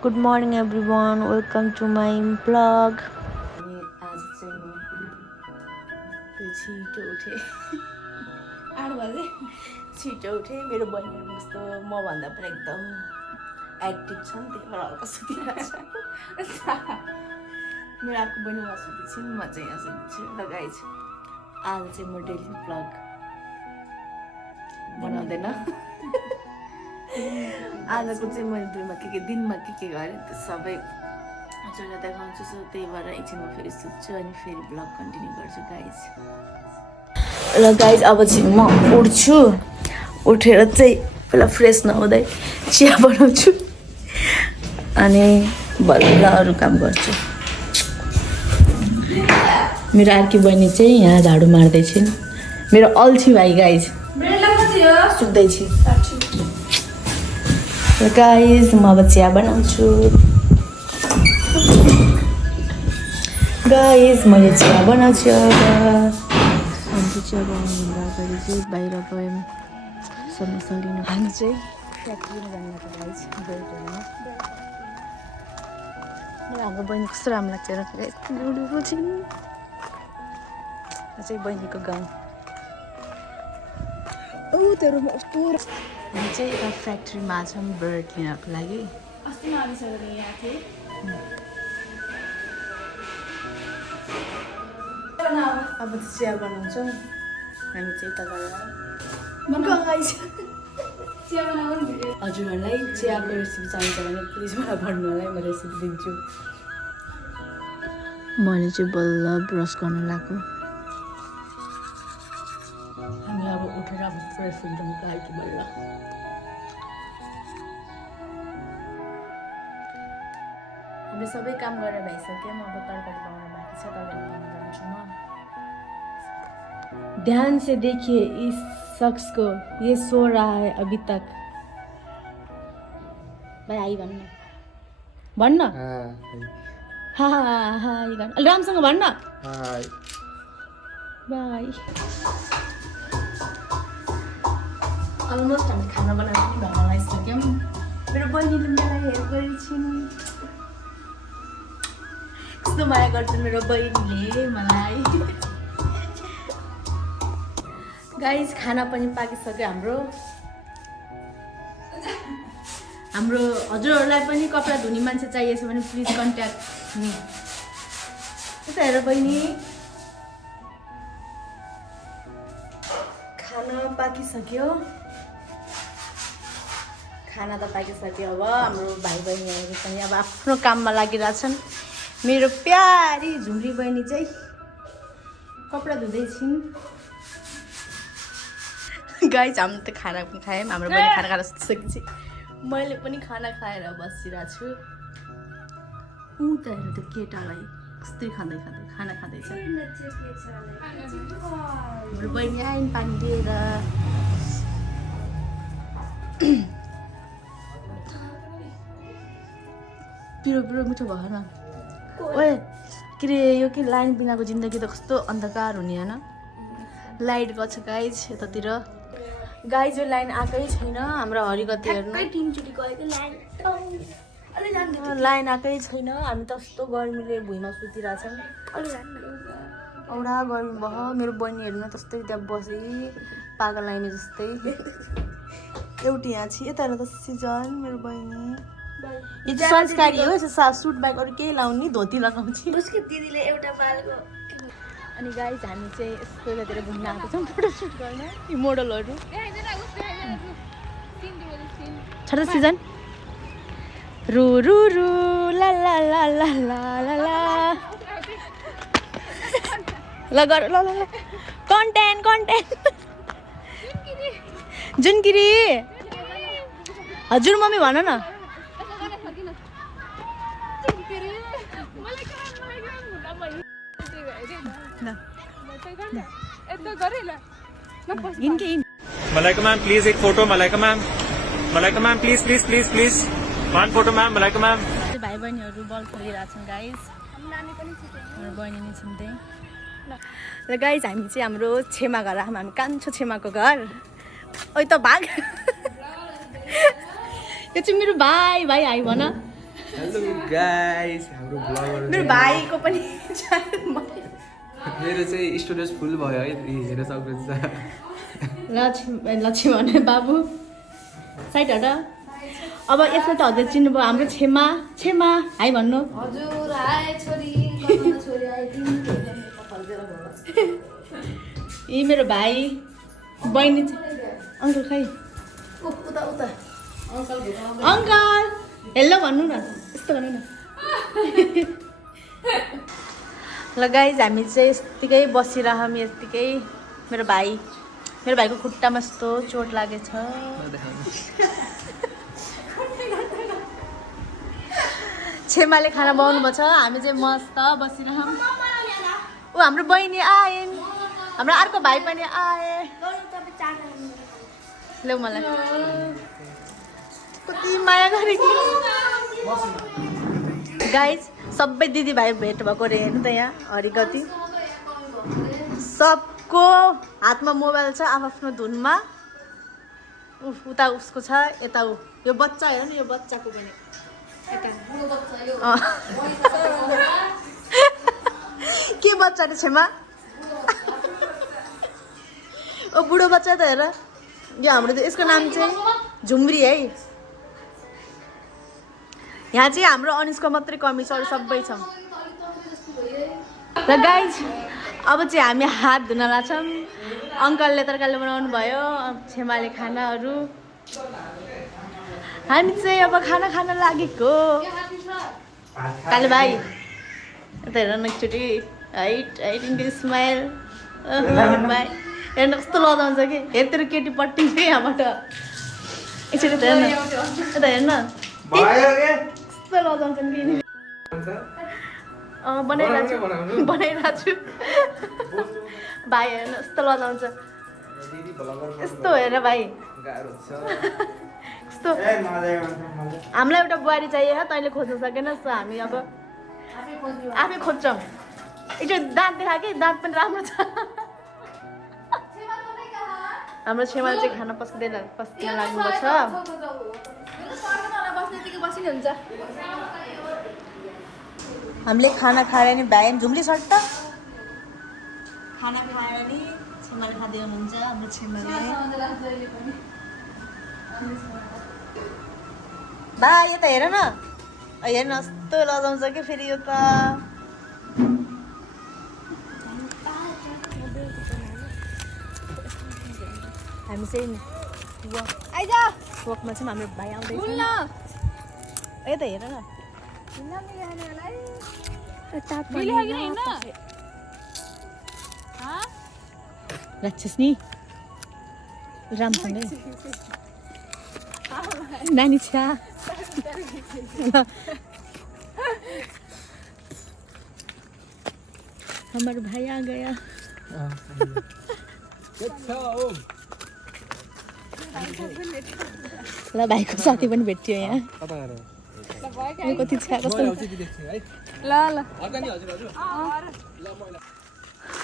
Good morning everyone, welcome to my vlog. आज चाहिँ म छिटो उठेँ 8 बजे छिटो उठेँ। मेरो बहिनीहरू कस्तो मभन्दा पनि एकदम एक्टिभ छन्, त्यही भएर हल्का सुतिरहेको छ। मेरो अर्को बहिनी म सुतिछु, म चाहिँ यहाँ सुत्छु। ल गाइज, आज चाहिँ म डेली भ्लग बनाउँदैन। आजको चाहिँ मैले दिनमा के गरेँ त्यो सबै हजुरलाई देखाउँछु। सो त्यही भएर एकछिनमा फेरि सुत्छु अनि फेरि भ्लग कन्टिन्यू गर्छु गाइज। र गाइज अब चाहिँ म उठ्छु, उठेर चाहिँ पहिला फ्रेस नहुँदै चिया बनाउँछु अनि बल्ल अरू काम गर्छु। मेरो अर्की बहिनी चाहिँ यहाँ झाडु मार्दैछिन्। मेरो अल्छी भाइ गाइज सुत्दैछु। र गाइज म अब चिया बनाउँछु। गाइज मैले चिया बनाउँछु। अन्त चिया बनाउनुभन्दा अगाडि चाहिँ बाहिर गयौँ समोसा लिनु। हामी चाहिँ फ्याक्ट्रीमा जानुभएको गाइज बेल्टहरूमा। मेरो हाम्रो बहिनी कस्तो राम्रो लाग्छ र यस्तो चाहिँ चाहिँ बहिनीको गाउँ। हामी चाहिँ एउटा फ्याक्ट्रीमा छौँ ब्रेड लिनको लागि। अस्ति नआइसकेर यहाँ थिएँ। अब चाहिँ चिया बनाउँछौँ हामी चाहिँ यता गएर। हजुरहरूलाई चियाको रेसिपी चाहिन्छ भने प्लिज मलाई भन्नु होला, म रेसिपी दिन्छु। मैले चाहिँ बल्ल ब्रस गर्नु लाग्यो। हामी अब उठेर अब फ्रेस हुन्छौँ गाईको बल्ल। हामीले सबै काम गरेर भइसक्यौँ। अब तरकारी बनाउनु बाँकी छ, तरकारी बनाउनु जान्छु म। ध्यान से देखिए इस शख्स को, ये सो रहा है अभी तक। भाइ आई भन्न भन्न हा रामसँग भन्न बाई। अलमोस्ट हामी खाना बनाएर पनि घर आइसक्यौँ। मेरो बहिनीले मलाई हेल्प गरिछिन्। कस्तो माया गर्छन् मेरो बहिनीले मलाई। गाइज खाना पनि पाकिसक्यो हाम्रो। हाम्रो हजुरहरूलाई पनि कपडा धुने मान्छे चाहिएछ भने प्लिज कन्ट्याक्ट मी। यता हेर बहिनी, खाना पाकिसक्यो। खाना त पाकिसक्यो। अब हाम्रो भाइ बहिनीहरू पनि अब आफ्नो काममा लागिरहेछन्। मेरो प्यारी झुम्री बहिनी चाहिँ कपडा धुँदैछिन्। गाइज हामी त खाना पनि खायौँ। हाम्रो बहिनी खाना खाएर सुतिसकेपछि मैले पनि खाना खाएर बसिरहेको छु। त हेर त्यो केटालाई कस्तै खाँदै खाना खाँदैछ। हाम्रो बहिनी आइन् पानी दिएर। पिरो पिरो मिठो भएन। ओए के अरे यो के लाइन बिनाको जिन्दगी त कस्तो अन्धकार हुने होइन। लाइट गएको छ गाइज यतातिर। गाइज यो लाइन आएकै छैन। हाम्रो हरिगति हेर्नु लाइन आएकै छैन। हामी त कस्तो गर्मीले भुइँमा सुतिरहेछौँ। औडा गर्मी भयो। मेरो बहिनी हेर्नु त्यस्तै त्यहाँ बसी पागल लाइने जस्तै। एउटी यहाँ छ। यता हेर त सिजन मेरो बहिनी। यो चाहिँ संस्कारी हो। सुट बाइक अरू केही लाउने, धोती लगाउँछ उसको दिदीले एउटा बालको। अनि गाइज हामी चाहिँ यस्तो यतातिर घुम्न आएको छौँ फोटोसुट गर्न। यी मोडलहरू छोड सिजन। रु रु रु ला ला ला ला ला ला ला ल गर ल ल कन्टेन्ट जुनगिरी हजुर मम्मी भन न। मलाइका मैम प्लीज एक photo. Malaika ma'am please please please please one photo ma'am. Malaika ma'am भाइ बहिनीहरू बल खेलिरहेछन् गाइज। हाम्रो बहिनी नि छन् त्यही। र गाइज हामी चाहिँ हाम्रो छेमा घर आमा, हामी कान्छो छेमाको घर। ओइ त भाग। यो चाहिँ मेरो भाइ भाइ आई भन। हेलो गाइस हाम्रो ब्लगर मेरो भाइको पनि मेरो चाहिँ स्टोरेज फुल भयो है हेर्न सक्नुहुन्छ लक्ष्मी भने बाबु साइड हट अब यसमा त हजुर चिन्नुभयो हाम्रो छेमा छेमा हाई भन्नु हजुर हाय छोरी छोरी यी मेरो भाइ बहिनी अङ्कल खै उता उता अङ्कल हेलो भन्नु न यस्तो गर्नु न ल गाइज हामी चाहिँ यत्तिकै बसिरहौँ यत्तिकै मेरो भाइको खुट्टामा यस्तो चोट लागेछ छेमाले खाना बनाउनु भएको छ हामी चाहिँ मस्त बसिरहौँ ऊ हाम्रो बहिनी आएन हाम्रो अर्को भाइ पनि आए ल्याउ मलाई कति माया गरेको गाइज सबै दिदीभाइ भेट भएको रे हेर्नु त यहाँ हरिगति सबको हातमा मोबाइल छ आफ्नो धुनमा उता उसको छ यता ऊ यो बच्चा हेर नि यो बच्चाको पनि के बच्चा रे छेमा ओ बुढो बच्चा त हेर यो हाम्रो यसको नाम चाहिँ झुम्री है यहाँ चाहिँ हाम्रो अनिसको मात्रै कमी छ अरू सबै छ र गाइज अब चाहिँ हामी हात धुन लाग्छौँ अङ्कलले तरकारी बनाउनु भयो छेमाले खानाहरू हामी चाहिँ अब खाना खान लागेको काले भाइ यता हेर न एकचोटि हाइट हाइट इन्क्रिज स्माइल भाइ हेर्नु कस्तो लजाउँछ कि हेर तेरो केटी पट्टिन्छ यहाँबाट एकचोटि हेर न यता हेर न कस्तो लजाउँछन् कि बनाइरहेको छु भाइ हेर्नु यस्तो लजाउँछ यस्तो हेर भाइ कस्तो हामीलाई एउटा बुहारी चाहियो तैँले खोज्नु सकेनस् हामी अब आफै खोज्छौँ एकचोटि दाँत देखा कि दाँत पनि राम्रो छ हाम्रो छेमा चाहिँ खाना पस्किन लाग्नुपर्छ हामीले खाना खाएर नि भ्याएन झुम्ली सट्ट खाना खाएर नि छेमाले खाँदै हुनुहुन्छ हाम्रो छेमाले बा यो त हेर न हेर्न कस्तो लजाउँछ कि फेरि यो त हामी चाहिँ वकमा चाहिँ हाम्रो भाइ आउँदैछ ए त हेर न राक्षस नि रामसँगै नानी छ हमारे भाई आ गया ल भाइको साथी पनि भेट्यो यहाँ कति छ कस्तो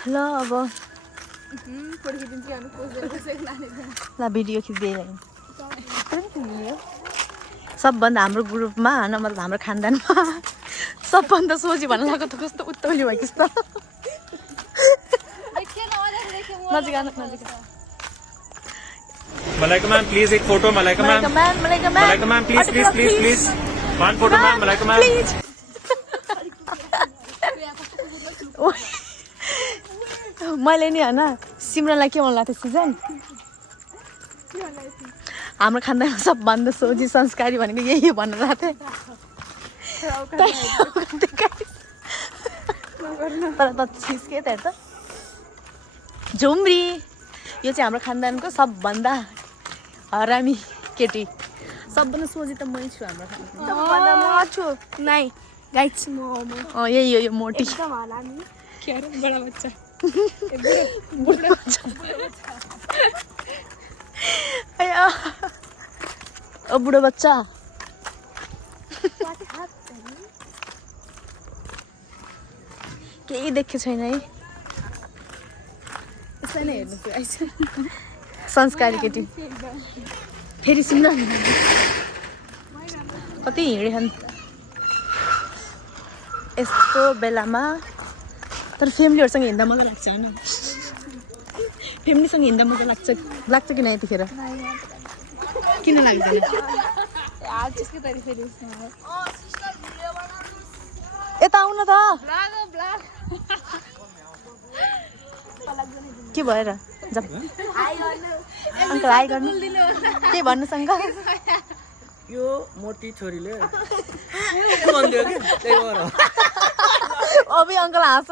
ल अब ल भिडियो खिच्दै सबभन्दा हाम्रो ग्रुपमा मतलब हाम्रो खानदानमा सबभन्दा सोझी भन्नु लाग्यो त कस्तो उत्तौली भयो कस्तो नजिक Malaika ma'am, please एक photo Malaika ma'am. Malaika ma'am, please, please, please, please. One photo ma'am, Malaika ma'am. मैले नि होइन सिमरनलाई के मन लाग्थ्यो सिजन हाम्रो खानदानमा सबभन्दा सोझी संस्कारी भनेको यही भन्न लाग्थ्यो तर त छिस्के त हेर त झुम्री यो चाहिँ हाम्रो खानदानको सबभन्दा हरामी केटी सबभन्दा सोझी त मै छु हाम्रो खानदानमा म छु नै गाइस म यही हो यो मोटी बडा बच्चा ओ बुढो बच्चा केही देखेको छैन है संस्कारी केटी फेरि सिमरन कति हिँडेछन् यस्तो बेलामा तर फ्यामिलीहरूसँग हिँड्दा मजा लाग्छ होइन फ्यामिलीसँग हिँड्दा मजा लाग्छ किन यतिखेर किन लाग्दैन यार जिसकी तारीफ है यता आउन त ब्लॉग के भएर अङ्कल हाई गर्नु के भन्नुहोस् अङ्कल यो मोटी छोरीले भन्दियो कि त्यही भएर अभि अङ्कल हाँस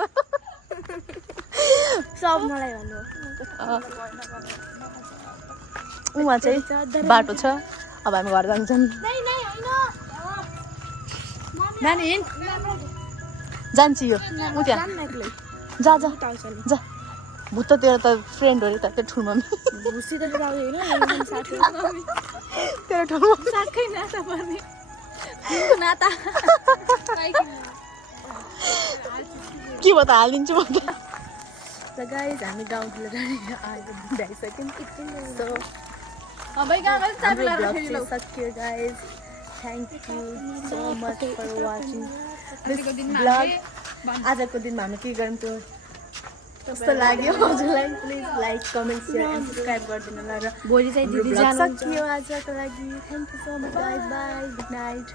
सब मलाई भन्नु उहाँ चाहिँ बाटो छ अब हामी घर जान्छौँ नानी हिँड जान्छ यो ऊ त्यहाँ जा जा जा भुत्त तेरो त फ्रेन्ड हो अरे त त्यो ठुलो मम्मी भुसी त होइन साथी तेरो ठुलो मम्मी साकै नाता पर्ने नाता के भयो त हालिदिन्छु म त गाइज हामी गाउँतिर आइसक्यौँ सो सक्यो guys thank you so much for watching this blog आजको दिनमा हामी के गर्यौँ त्यो कस्तो लाग्यो हजुरलाई please like comment share and subscribe गरिदिनु होला र भोलि चाहिँ दिदी ब्लग सकियो आजको लागि thank you so much guys by good night